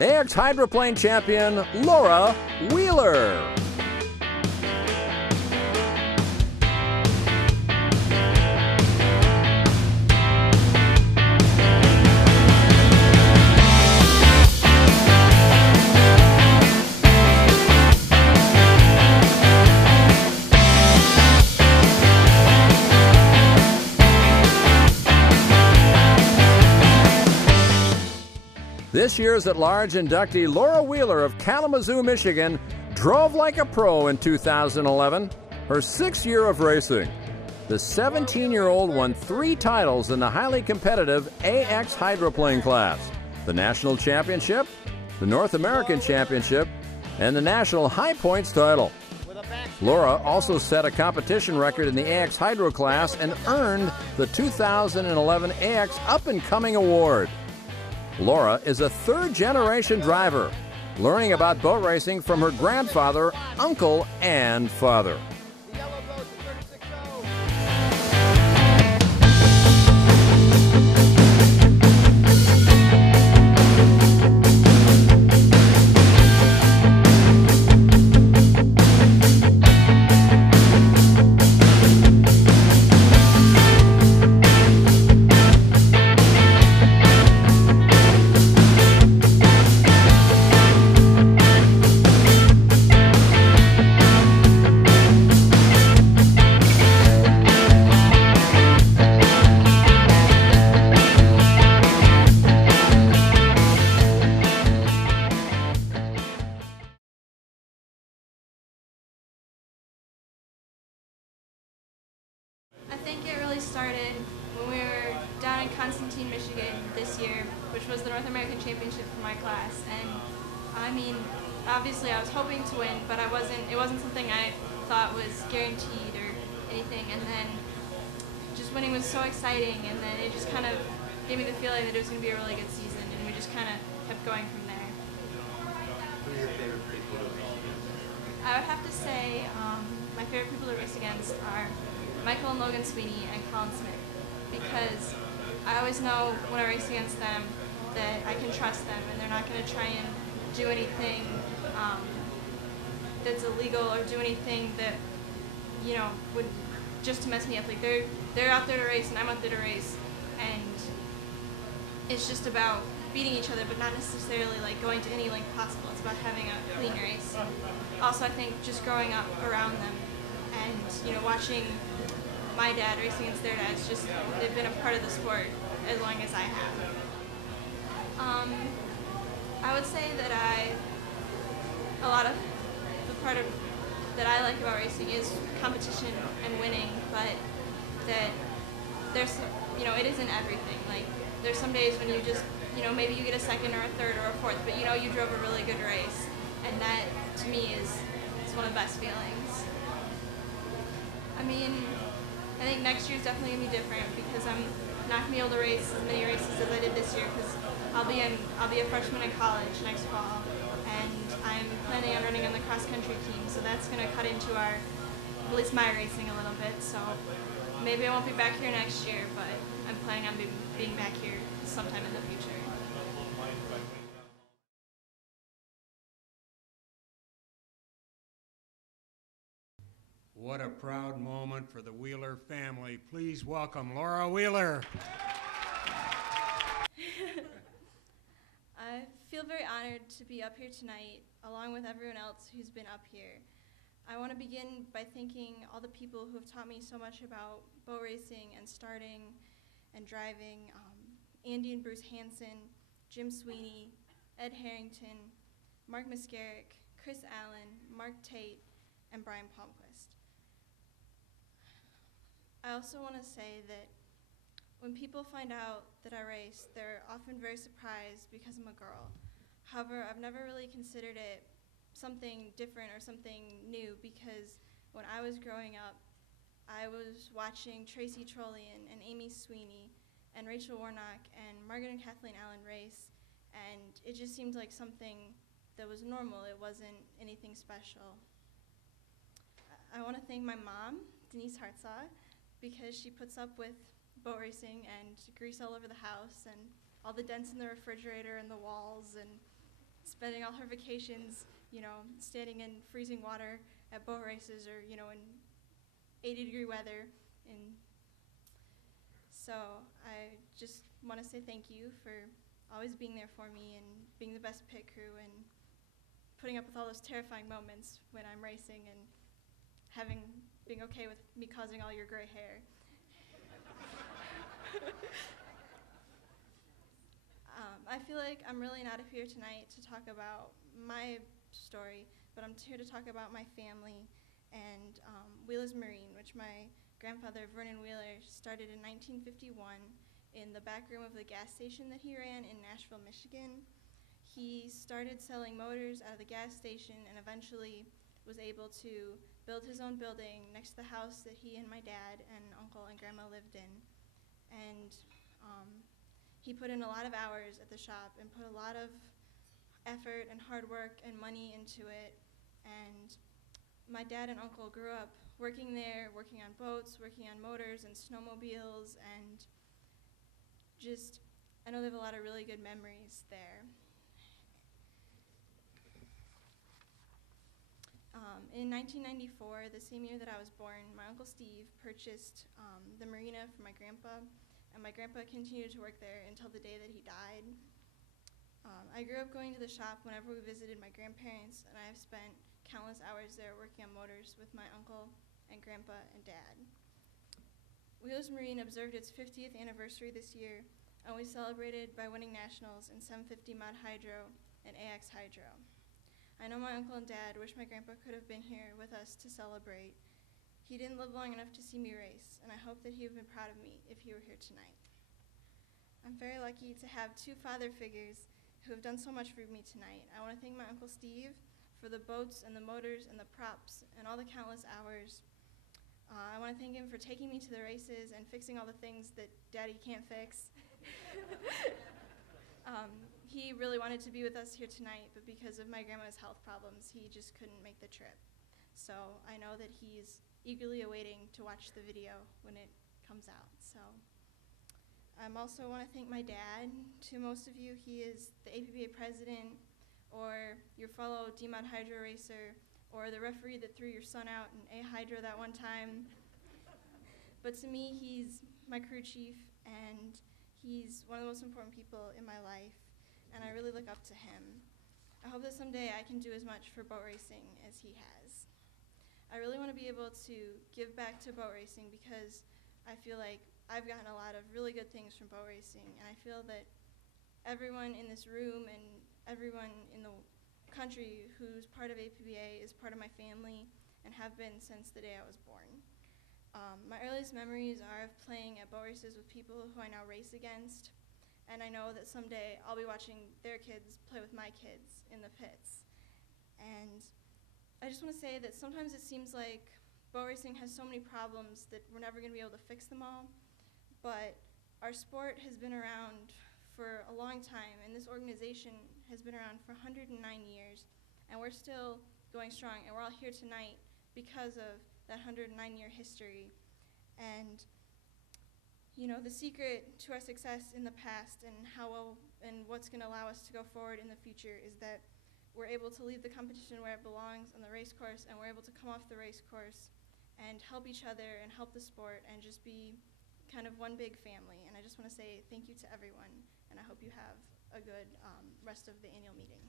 AX hydroplane champion Laura Wheeler. This year's at-large inductee Laura Wheeler of Kalamazoo, Michigan, drove like a pro in 2011, her 6th year of racing. The 17-year-old won 3 titles in the highly competitive AX hydroplane class: the National Championship, the North American Championship, and the National High Points title. Laura also set a competition record in the AX Hydro class and earned the 2011 AX Up and Coming Award. Laura is a third-generation driver, learning about boat racing from her grandfather, uncle, and father. I think it really started when we were down in Constantine, Michigan this year, which was the North American Championship for my class. And I mean, obviously I was hoping to win, but it wasn't something I thought was guaranteed or anything. And then just winning was so exciting, and then it just kind of gave me the feeling that it was going to be a really good season, and we just kind of kept going from there. Who are your favorite people to race against? I would have to say my favorite people to race against are Michael and Logan Sweeney and Colin Smith, because I always know when I race against them that I can trust them and they're not going to try and do anything that's illegal or do anything that, you know, would just to mess me up. Like they're out there to race and I'm out there to race, and it's just about beating each other, but not necessarily like going to any length possible. It's about having a clean race. Also, I think just growing up around them and, you know, watching my dad racing against their dads, just they've been a part of the sport as long as I have. I would say that a lot of the part of that I like about racing is competition and winning, but that there's, you know, it isn't everything. Like there's some days when you just, you know, maybe you get a second or a third or a fourth, but you know you drove a really good race, and that to me is one of the best feelings. I mean, I think next year is definitely going to be different because I'm not going to be able to race as many races as I did this year because I'll be a freshman in college next fall, and I'm planning on running on the cross-country team, so that's going to cut into at least my racing a little bit. So maybe I won't be back here next year, but I'm planning on being back here sometime in the future. What a proud moment for the Wheeler family. Please welcome Laura Wheeler. I feel very honored to be up here tonight, along with everyone else who's been up here. I want to begin by thanking all the people who have taught me so much about boat racing and starting and driving. Andy and Bruce Hansen, Jim Sweeney, Ed Harrington, Mark Muscaric, Chris Allen, Mark Tate, and Brian Palmquist. I also want to say that when people find out that I race, they're often very surprised because I'm a girl. However, I've never really considered it something different or something new, because when I was growing up, I was watching Tracy Trollian and Amy Sweeney and Rachel Warnock and Margaret and Kathleen Allen race, and it just seemed like something that was normal. It wasn't anything special. I want to thank my mom, Denise Hartsaw, because she puts up with boat racing and grease all over the house and all the dents in the refrigerator and the walls and spending all her vacations, standing in freezing water at boat races or, in 80-degree weather. And so I just want to say thank you for always being there for me and being the best pit crew and putting up with all those terrifying moments when I'm racing and being okay with me causing all your gray hair. I feel like I'm really not up here tonight to talk about my story, but I'm here to talk about my family and Wheeler's Marine, which my grandfather, Vernon Wheeler, started in 1951 in the back room of the gas station that he ran in Nashville, Michigan. He started selling motors out of the gas station and eventually was able to build his own building next to the house that he and my dad and uncle and grandma lived in. And he put in a lot of hours at the shop and put a lot of effort and hard work and money into it. And my dad and uncle grew up working there, working on boats, working on motors and snowmobiles, and I know they have a lot of really good memories there. In 1994, the same year that I was born, my Uncle Steve purchased the marina for my grandpa, and my grandpa continued to work there until the day that he died. I grew up going to the shop whenever we visited my grandparents, and I have spent countless hours there working on motors with my uncle and grandpa and dad. Wheeler's Marine observed its 50th anniversary this year, and we celebrated by winning nationals in 750 Mod Hydro and AX Hydro. I know my uncle and dad wish my grandpa could have been here with us to celebrate. He didn't live long enough to see me race, and I hope that he would have been proud of me if he were here tonight. I'm very lucky to have two father figures who have done so much for me tonight. I want to thank my Uncle Steve for the boats and the motors and the props and all the countless hours. I want to thank him for taking me to the races and fixing all the things that Daddy can't fix. He really wanted to be with us here tonight, but because of my grandma's health problems, he just couldn't make the trip. So I know that he's eagerly awaiting to watch the video when it comes out. So I also want to thank my dad. To most of you, he is the APBA president, or your fellow D-Mod Hydro racer, or the referee that threw your son out in A Hydro that one time. But to me, he's my crew chief, and he's one of the most important people in my life, and I really look up to him. I hope that someday I can do as much for boat racing as he has. I really want to be able to give back to boat racing because I feel like I've gotten a lot of really good things from boat racing, and I feel that everyone in this room and everyone in the country who's part of APBA is part of my family and have been since the day I was born. My earliest memories are of playing at boat races with people who I now race against, and I know that someday I'll be watching their kids play with my kids in the pits. And I just want to say that sometimes it seems like boat racing has so many problems that we're never going to be able to fix them all, but our sport has been around for a long time, and this organization has been around for 109 years, and we're still going strong, and we're all here tonight because of that 109-year history. And the secret to our success in the past and what's going to allow us to go forward in the future is that we're able to leave the competition where it belongs on the race course, and we're able to come off the race course and help each other and help the sport and just be kind of one big family. And I just want to say thank you to everyone, and I hope you have a good rest of the annual meeting.